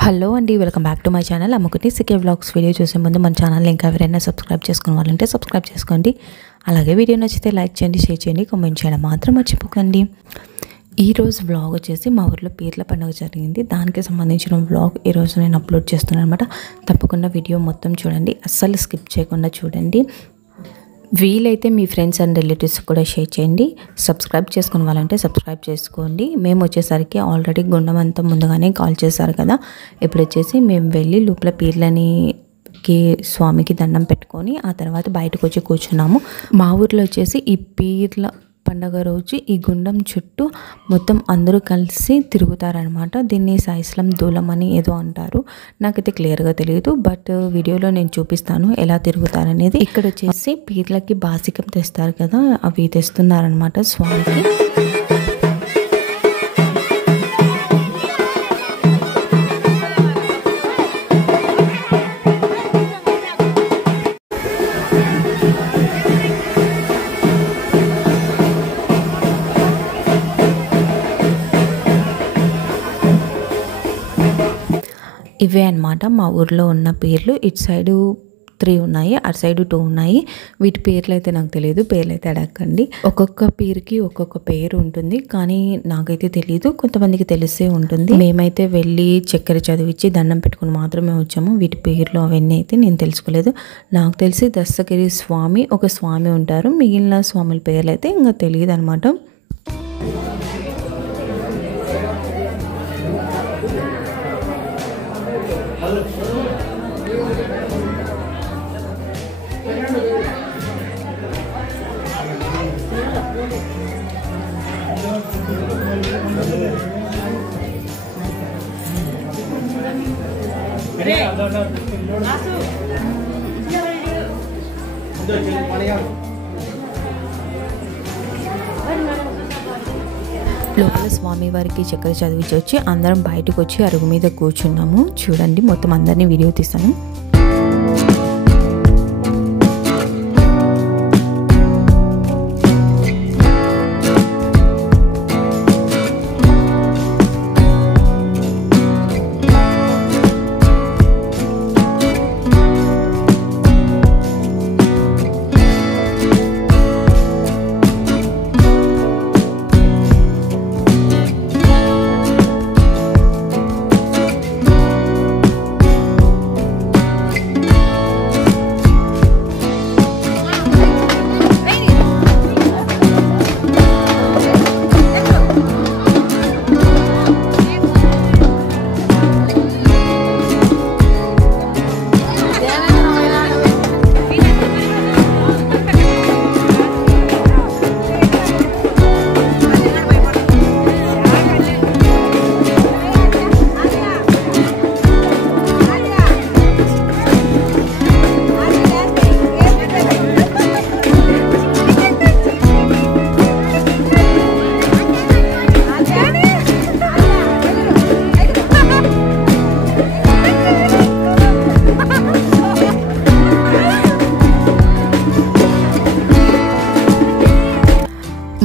Hello అండి, welcome back to my channel Ammukutti CK vlogs. Video చూసే ముందు మన ఛానల్ ఇంకా ఎవరైనా సబ్స్క్రైబ్ చేసుకోవాలంటే సబ్స్క్రైబ్ చేసుకోండి. అలాగే వీడియో నచ్చితే లైక్ చేయండి, షేర్ చేయండి, కామెంట్ చేయడం మాత్రం మర్చిపోకండి. ఈరోజు వ్లాగ్ వచ్చేసి మా ఊర్లో పీర్ల పండుగ జరిగింది. దానికి సంబంధించిన వ్లాగ్ ఈరోజు నేను అప్లోడ్ చేస్తున్నాను అనమాట. తప్పకుండా వీడియో మొత్తం చూడండి, అస్సలు స్కిప్ చేయకుండా చూడండి. వీలైతే మీ ఫ్రెండ్స్ అండ్ రిలేటివ్స్ కూడా షేర్ చేయండి. సబ్స్క్రైబ్ చేసుకునే వాళ్ళంటే సబ్స్క్రైబ్ చేసుకోండి. మేము వచ్చేసరికి ఆల్రెడీ గుండం అంతా ముందుగానే కాల్ చేశారు కదా. ఇప్పుడు వచ్చేసి మేము వెళ్ళి లోపల పీర్లకి స్వామికి దండం పెట్టుకొని ఆ తర్వాత బయటకు వచ్చి కూర్చున్నాము. మా ఊర్లో వచ్చేసి ఈ పీర్ల పండగ రోజు ఈ గుండం చుట్టూ మొత్తం అందరూ కలిసి తిరుగుతారనమాట. దీన్ని సాయిస్లం దూలం అని ఏదో అంటారు, నాకైతే క్లియర్గా తెలియదు. బట్ వీడియోలో నేను చూపిస్తాను ఎలా తిరుగుతారనేది. ఇక్కడ వచ్చేసి పీర్లకి బాసికం తెస్తారు కదా, అవి తెస్తున్నారనమాట స్వామికి. ఇవే అన్నమాట మా ఊర్లో ఉన్న పేర్లు. ఇటు సైడు 3 ఉన్నాయి, అటు సైడు 2 ఉన్నాయి. వీటి పేర్లు అయితే నాకు తెలియదు, పేర్లు అయితే అడగండి. ఒక్కొక్క పీర్కి ఒక్కొక్క పేరు ఉంటుంది, కానీ నాకైతే తెలియదు, కొంతమందికి తెలిసే ఉంటుంది. మేమైతే వెళ్ళి చక్కెర చదివించి దండం పెట్టుకుని మాత్రమే వచ్చాము. వీటి పేర్లు అవన్నీ అయితే నేను తెలుసుకోలేదు. నాకు తెలిసి దస్తగిరి స్వామి ఒక స్వామి ఉంటారు, మిగిలిన స్వాముల పేర్లు అయితే ఇంకా తెలియదు అనమాట. లోపల స్వామి వారికి చక్కెర చదివించి వచ్చి అందరం బయటకు వచ్చి అరుగు మీద కూర్చున్నాము. చూడండి, మొత్తం అందరినీ వీడియో తీస్తాను.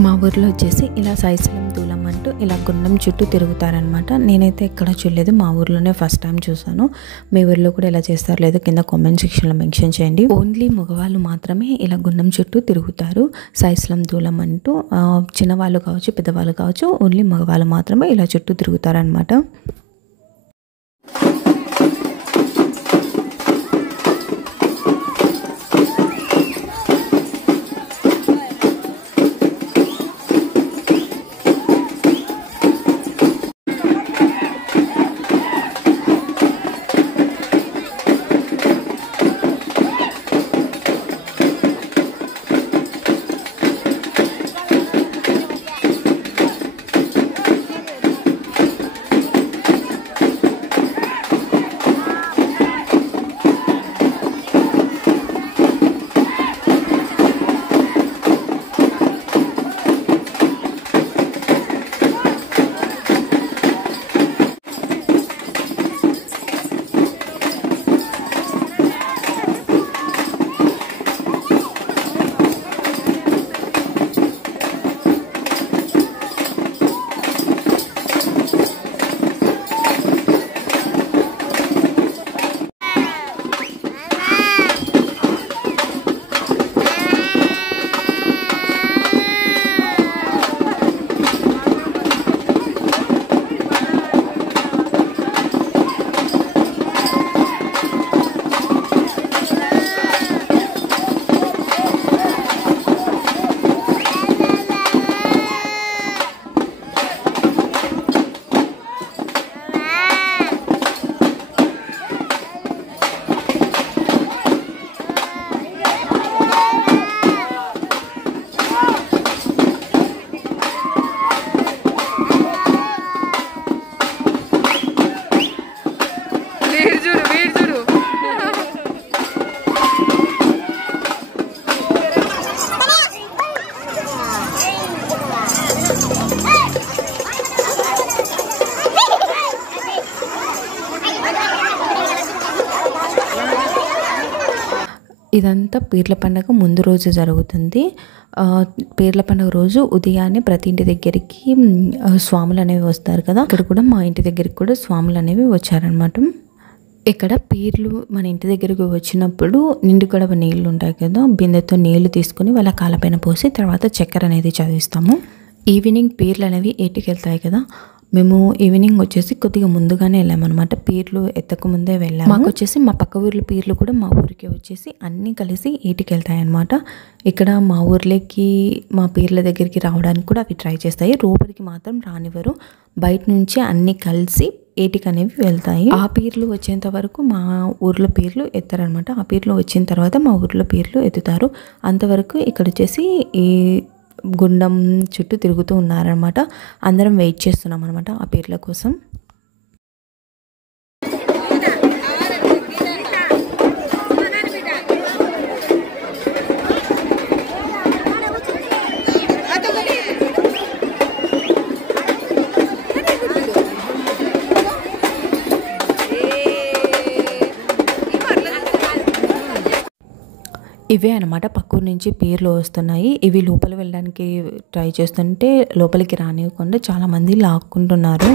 మా ఊర్లో వచ్చేసి ఇలా సాయిస్లం దూలం అంటూ ఇలా గుండం చుట్టూ తిరుగుతారనమాట. నేనైతే ఎక్కడ చూడలేదు, మా ఊర్లోనే ఫస్ట్ టైం చూసాను. మీ ఊర్లో కూడా ఎలా చేస్తారు లేదో కింద కామెంట్ సెక్షన్లో మెన్షన్ చేయండి. ఓన్లీ మగవాళ్ళు మాత్రమే ఇలా గుండం చుట్టూ తిరుగుతారు సాయిస్లం దూలం అంటూ. చిన్నవాళ్ళు కావచ్చు, పెద్దవాళ్ళు కావచ్చు, ఓన్లీ మగవాళ్ళు మాత్రమే ఇలా చుట్టూ తిరుగుతారనమాట. ఇదంతా పీర్ల పండుగ ముందు రోజు జరుగుతుంది. పీర్ల పండుగ రోజు ఉదయాన్నే ప్రతి ఇంటి దగ్గరికి స్వాములు అనేవి వస్తారు కదా. ఇక్కడ కూడా మా ఇంటి దగ్గరికి కూడా స్వాములు అనేవి వచ్చారనమాట. ఇక్కడ పీర్లు మన ఇంటి దగ్గరికి వచ్చినప్పుడు నిండు గడవ నీళ్ళు ఉంటాయి కదా, బిందెతో నీళ్లు తీసుకుని వాళ్ళ కాళ్ళపైన పోసి తర్వాత చక్కెర అనేది చదివిస్తాము. ఈవినింగ్ పీర్లు అనేవి ఏటికి వెళ్తాయి కదా, మేము ఈవినింగ్ వచ్చేసి కొద్దిగా ముందుగానే వెళ్ళామన్నమాట. పీర్లు ఎత్తక ముందే వెళ్ళాము. మాకు వచ్చేసి మా పక్క ఊర్ల పీర్లు కూడా మా ఊరికి వచ్చేసి అన్నీ కలిసి ఏటికి వెళ్తాయి అన్నమాట. ఇక్కడ మా ఊర్లోకి మా పీర్ల దగ్గరికి రావడానికి కూడా అవి ట్రై చేస్తాయి. లోపలికి మాత్రం రానివ్వరు. బయట నుంచి అన్నీ కలిసి ఏటికి అనేవి వెళ్తాయి. ఆ పీర్లు వచ్చేంత వరకు మా ఊర్లో పీర్లు ఎత్తారనమాట. ఆ పీర్లు వచ్చిన తర్వాత మా ఊర్లో పీర్లు ఎత్తుతారు. అంతవరకు ఇక్కడ వచ్చేసి ఈ గుండం చుట్టూ తిరుగుతూ ఉన్నారనమాట. అందరం వెయిట్ చేస్తున్నాం అనమాట ఆ పీర్ల కోసం. ఇవే అనమాట పక్కూరు నుంచి పీర్లు వస్తున్నాయి. ఇవి లోపల వెళ్ళడానికి ట్రై చేస్తుంటే లోపలికి రానివ్వకుండా చాలామంది లాక్కుంటున్నారు.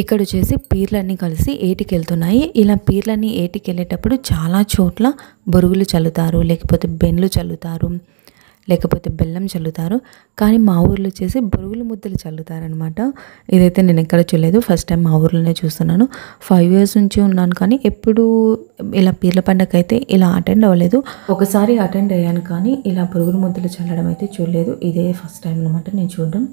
ఇక్కడ వచ్చేసి పీర్లన్నీ కలిసి ఏటికి వెళ్తున్నాయి. ఇలా పీర్లన్నీ ఏటికి వెళ్ళేటప్పుడు చాలా చోట్ల బొరుగులు చల్లుతారు, లేకపోతే బెండ్లు చల్లుతారు, లేకపోతే బెల్లం చల్లుతారు. కానీ మా ఊర్లో వచ్చేసి బొరుగుల ముద్దలు చల్లుతారనమాట. ఇదైతే నేను ఎక్కడ చూడలేదు, ఫస్ట్ టైం మా ఊర్లోనే చూస్తున్నాను. 5 years నుంచి ఉన్నాను కానీ ఎప్పుడు ఇలా పీర్ల పండుగ అయితే ఇలా అటెండ్ అవ్వలేదు. ఒకసారి అటెండ్ అయ్యాను కానీ ఇలా బొరుగుల ముద్దలు చల్లడం అయితే చూడలేదు. ఇదే ఫస్ట్ టైం అనమాట నేను చూడడం.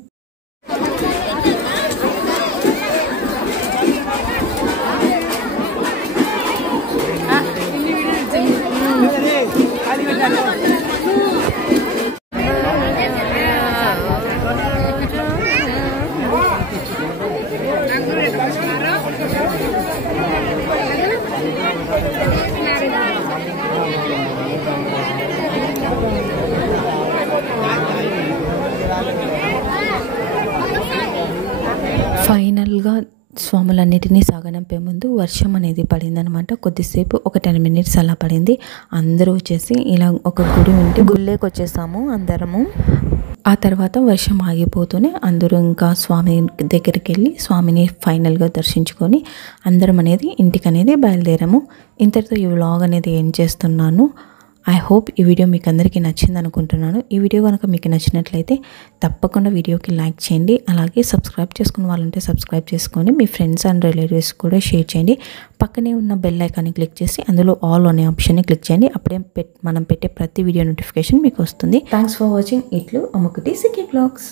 ఫైనల్గా స్వాములన్నిటినీ సాగనంపే ముందు వర్షం అనేది పడిందనమాట. కొద్దిసేపు ఒక 10 minutes అలా పడింది. అందరూ వచ్చేసి ఇలా ఒక గుడి ఉంటే గుళ్ళేకి వచ్చేసాము అందరము. ఆ తర్వాత వర్షం ఆగిపోతూనే అందరూ ఇంకా స్వామి దగ్గరికి వెళ్ళి స్వామిని ఫైనల్గా దర్శించుకొని అందరం అనేది ఇంటికి అనేది బయలుదేరాము. ఇంతటితో ఈ వ్లాగ్ అనేది ఏం చేస్తున్నాను. ఐ హోప్ ఈ వీడియో మీకు అందరికీ నచ్చింది అనుకుంటున్నాను. ఈ వీడియో కనుక మీకు నచ్చినట్లయితే తప్పకుండా వీడియోకి లైక్ చేయండి. అలాగే సబ్స్క్రైబ్ చేసుకున్న వాళ్ళు ఉంటే సబ్స్క్రైబ్ చేసుకొని మీ ఫ్రెండ్స్ అండ్ రిలేటివ్స్ కూడా షేర్ చేయండి. పక్కనే ఉన్న బెల్ ఐకాన్ని క్లిక్ చేసి అందులో ఆల్ అనే ఆప్షన్ని క్లిక్ చేయండి. అప్పుడే మనం పెట్టే ప్రతి వీడియో నోటిఫికేషన్ మీకు వస్తుంది. Thanks for watching. ఇట్లు అమ్మకుటి సికే బ్లాగ్స్.